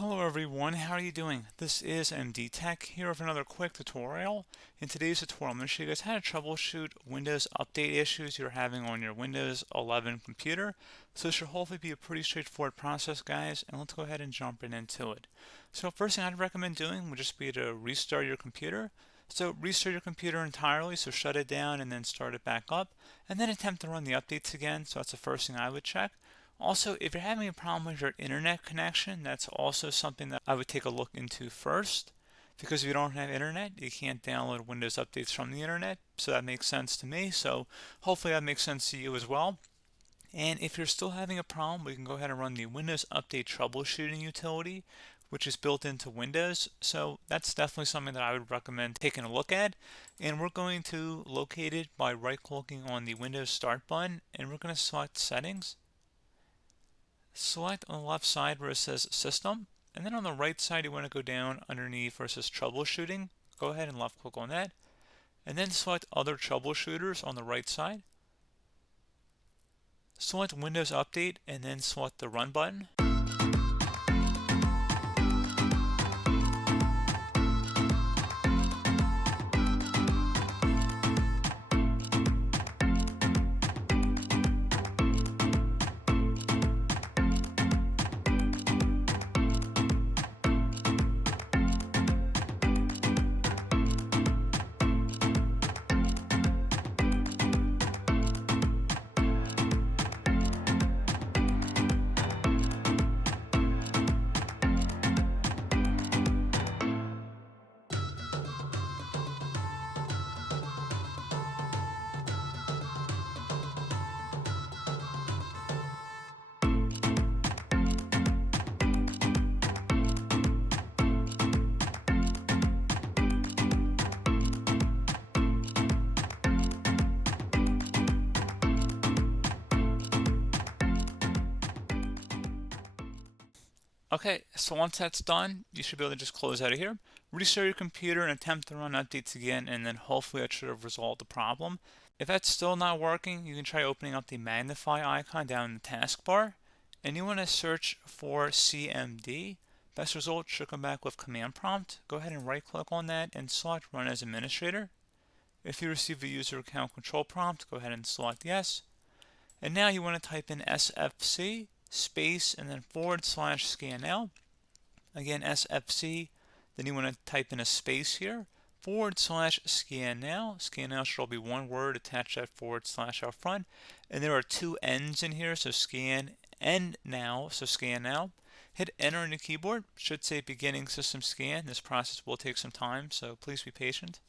Hello everyone, how are you doing? This is MD Tech here with another quick tutorial. In today's tutorial, I'm going to show you guys how to troubleshoot Windows update issues you're having on your Windows 11 computer. So this should hopefully be a pretty straightforward process, guys, and let's go ahead and jump right into it. So first thing I'd recommend doing would just be to restart your computer. So restart your computer entirely, so shut it down and then start it back up, and then attempt to run the updates again. So that's the first thing I would check. Also, if you're having a problem with your internet connection, that's also something that I would take a look into first. Because if you don't have internet, you can't download Windows updates from the internet. So that makes sense to me. So hopefully that makes sense to you as well. And if you're still having a problem, we can go ahead and run the Windows Update Troubleshooting utility, which is built into Windows. So that's definitely something that I would recommend taking a look at. And we're going to locate it by right-clicking on the Windows Start button, and we're going to select Settings. Select on the left side where it says System, and then on the right side you want to go down underneath where it says Troubleshooting. Go ahead and left click on that, and then select Other Troubleshooters on the right side. Select Windows Update and then select the Run button. Okay, so once that's done, you should be able to just close out of here, restart your computer and attempt to run updates again, and then hopefully that should have resolved the problem. If that's still not working, you can try opening up the magnify icon down in the taskbar, and you want to search for CMD. Best result should come back with command prompt. Go ahead and right click on that and select run as administrator. If you receive a user account control prompt, go ahead and select yes. And now you want to type in SFC space and then /scan_now. Again, SFC, then you want to type in a space here, /scan_now. Scan now should all be one word, attach that / out front. And there are two N's in here, so scan and now, so scan now. Hit enter on the keyboard, should say beginning system scan. This process will take some time, so please be patient.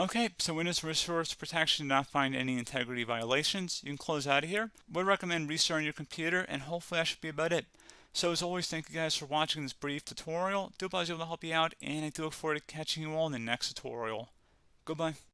Okay, so Windows Resource Protection did not find any integrity violations. You can close out of here. Would recommend restarting your computer, and hopefully that should be about it. So as always, thank you guys for watching this brief tutorial. Do hope I was able to help you out, and I do look forward to catching you all in the next tutorial. Goodbye.